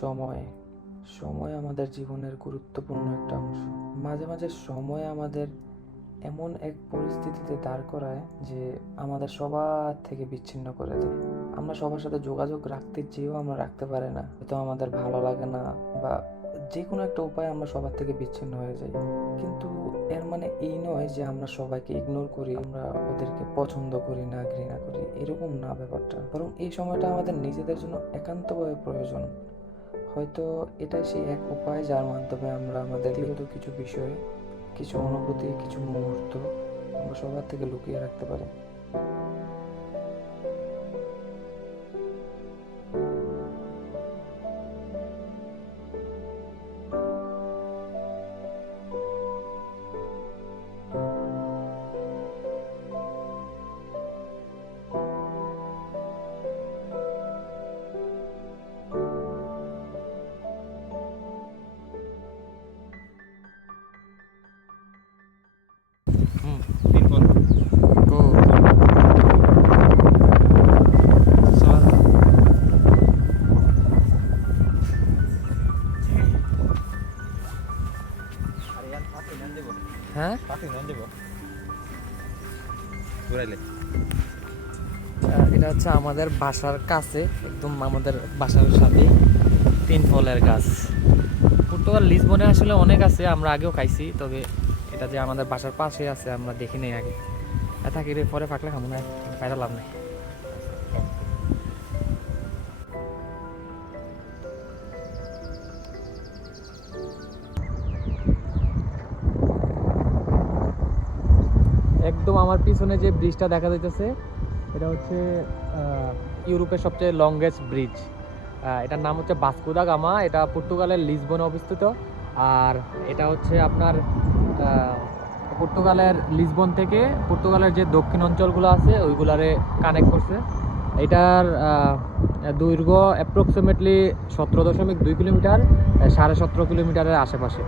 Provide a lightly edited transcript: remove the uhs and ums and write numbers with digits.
সময় সময় আমাদের জীবনের গুরুত্বপূর্ণ একটা অংশ। মাঝে মাঝে সময় আমাদের এমন এক পরিস্থিতিতে দাঁড় করায় যে আমাদের সবার থেকে বিচ্ছিন্ন করে দেয়। আমরা সবার সাথে যোগাযোগ রাখতে চেয়েও আমরা রাখতে পারি না, হয়তো আমাদের ভালো লাগে না বা যে কোনো একটা উপায়ে আমরা সবার থেকে বিচ্ছিন্ন হয়ে যাই। কিন্তু এর মানে এই নয় যে আমরা সবাইকে ইগনোর করি, আমরা ওদেরকে পছন্দ করি না, ঘৃণা করি, এরকম না ব্যাপারটা। বরং এই সময়টা আমাদের নিজেদের জন্য একান্তভাবে প্রয়োজন। হয়তো এটাই সেই এক উপায় যার মাধ্যমে আমরা আমাদের ব্যক্তিগত কিছু বিষয়, কিছু অনুভূতি, কিছু মুহূর্ত আমরা সবার থেকে লুকিয়ে রাখতে পারি। Pinball. Go. Salah. Arian pasti nanti bu. হ্যাঁ, Pasti nanti bu. ঘুরাইলে এটা হচ্ছে আমাদের বাসার কাছে, একদম আমাদের বাসার সাথে তিন ফলের গাছ। পর্তুগাল লিসবনে আসলে অনেক আছে, আমরা আগেও খাইছি, তবে এটা যে আমাদের বাসার পাশে আছে আমরা দেখি নাই আগে। থাকি রে, পরে ফাঁকলে খাবো না, পাইরা লাভ নাই। একদম আমার পিছনে যে ব্রিজটা দেখা যাইতেছে এটা হচ্ছে ইউরোপের সবচেয়ে লংগেস্ট ব্রিজ। এটার নাম হচ্ছে ভাস্কো দা গামা। এটা পর্তুগালের লিসবনে অবস্থিত। আর এটা হচ্ছে আপনার পর্তুগালের লিসবন থেকে পর্তুগালের যে দক্ষিণ অঞ্চলগুলো আছে ওইগুলারে কানেক্ট করছে। এটার দৈর্ঘ্য অ্যাপ্রক্সিমেটলি 17.2 কিলোমিটার, 17.5 কিলোমিটারের আশেপাশে।